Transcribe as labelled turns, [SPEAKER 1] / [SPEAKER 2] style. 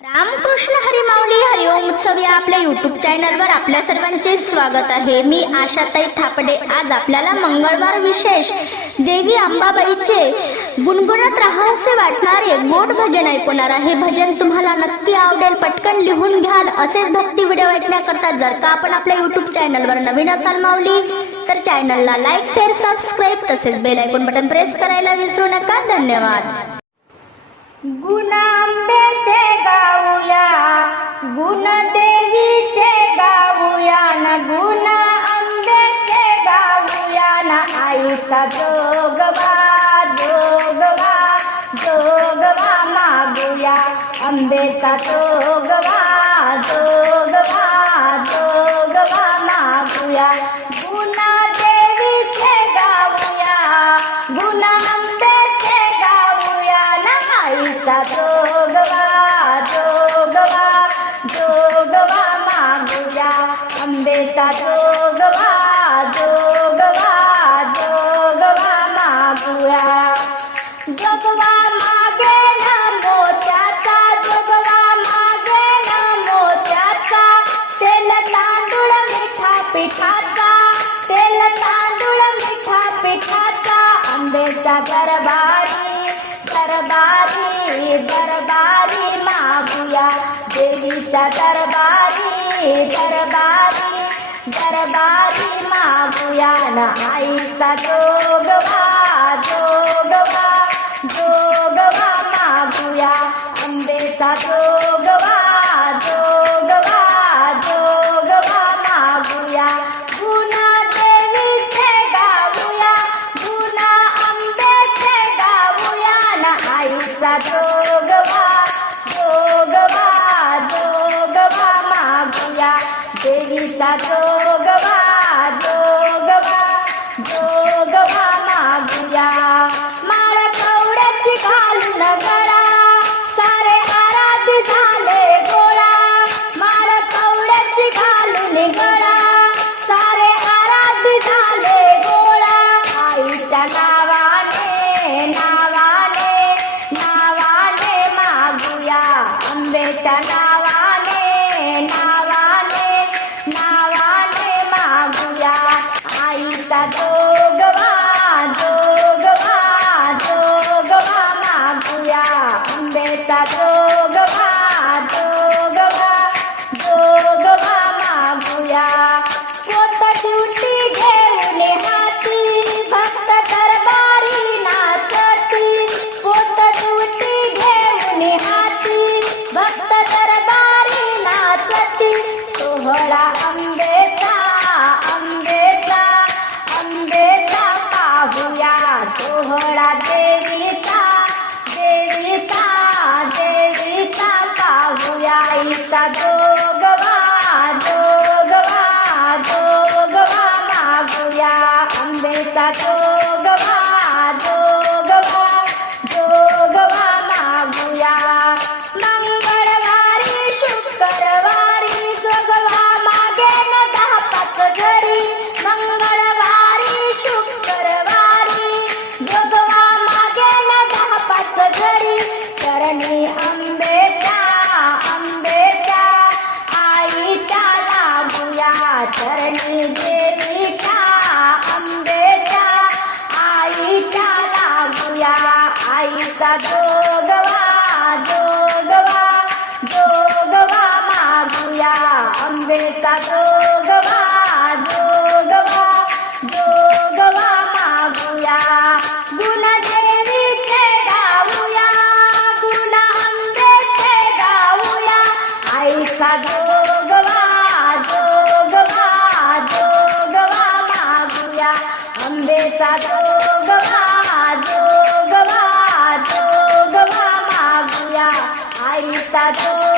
[SPEAKER 1] रामकृष्ण हरी माऊली हरिओम उत्सव या आपल्या युट्यूब चॅनलवर आपल्या सर्वांचे स्वागत आहे. मी आशाताई थापडे. आज आपल्याला मंगळवार विशेष देवी अंबाबाईचे गुणगुणत राहावसे वाटणारे गोड भजन ऐकवणार आहे. भजन तुम्हाला नक्की आवडेल पटकन लिहून घ्याल. असेच भक्ती व्हिडिओ ऐकण्याकरता जर का आपण आपल्या युट्यूब चॅनलवर नवीन असाल माऊली तर चॅनलला लाईक शेअर सबस्क्राईब तसेच बेल ऐकून बटन प्रेस करायला विसरू नका. धन्यवाद. गुणांबेचे गाऊया. गुण देवीचे गाऊया न गुण आंब्याचे गाऊया ना. आईचा जोगवा जोगवा जोगवा मागूया. आंबेचा जोगवा जोग पिठाचा तेल तांदूळ मिठा पिठाचा आंबेच्या दरबारी दरबारी दरबारी मागूया देवीच्या दरबारी दरबारी दरबारी मागूया ना आईचा जोगवा जोगवा जोगवा मागूया आंबेचा जोग आंबेचा जोगवा जोगवा जोगवा मागूया. पोत शिवटी घेऊन हाती भक्त दरबारी नाचती. पोत शिवटी घेऊन हाती भक्त दरबारी नाचती. सोहळा आंबेचा आंबेचा आंबेचा पाहूया. सोहळा देवी पाहूया आईचा जोगवा जोगवा जोगवा मागूया आंबेचा जोगवा जोगवा जोगवा मागूया. मंगळवारी शुक्रवारी जोगवा मागे न दहा पाच घरी. मंगळवारी शुक्रवारी जोगवा मागे न दहा पाच घरी करणे आंबे लागूया देवीच्या आंबेच्या आईच्या लागूया आईचा जोगवा जोगवा जोगवा मागूया. आंबेचा Dad.